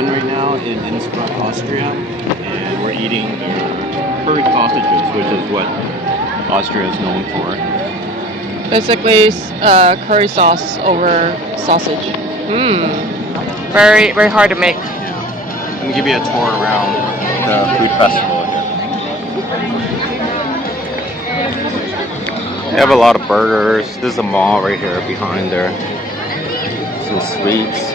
1 right now in Innsbruck, Austria, and we're eating curry sausages, which is what Austria is known for. Basically, curry sauce over sausage. Very, very hard to make. Yeah. Let me give you a tour around the food festival here. They have a lot of burgers. There's a mall right here behind there. Some sweets.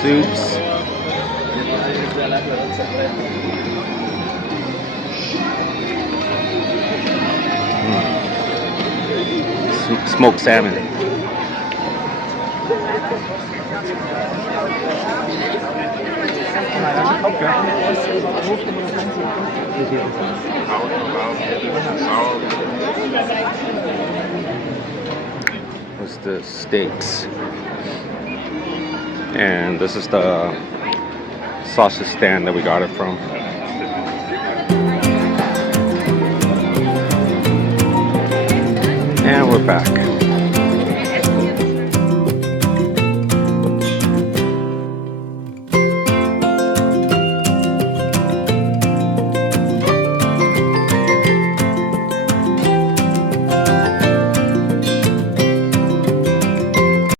Soups. Smoked salmon. What's the steaks? And this is the sausage stand that we got it from. And we're back.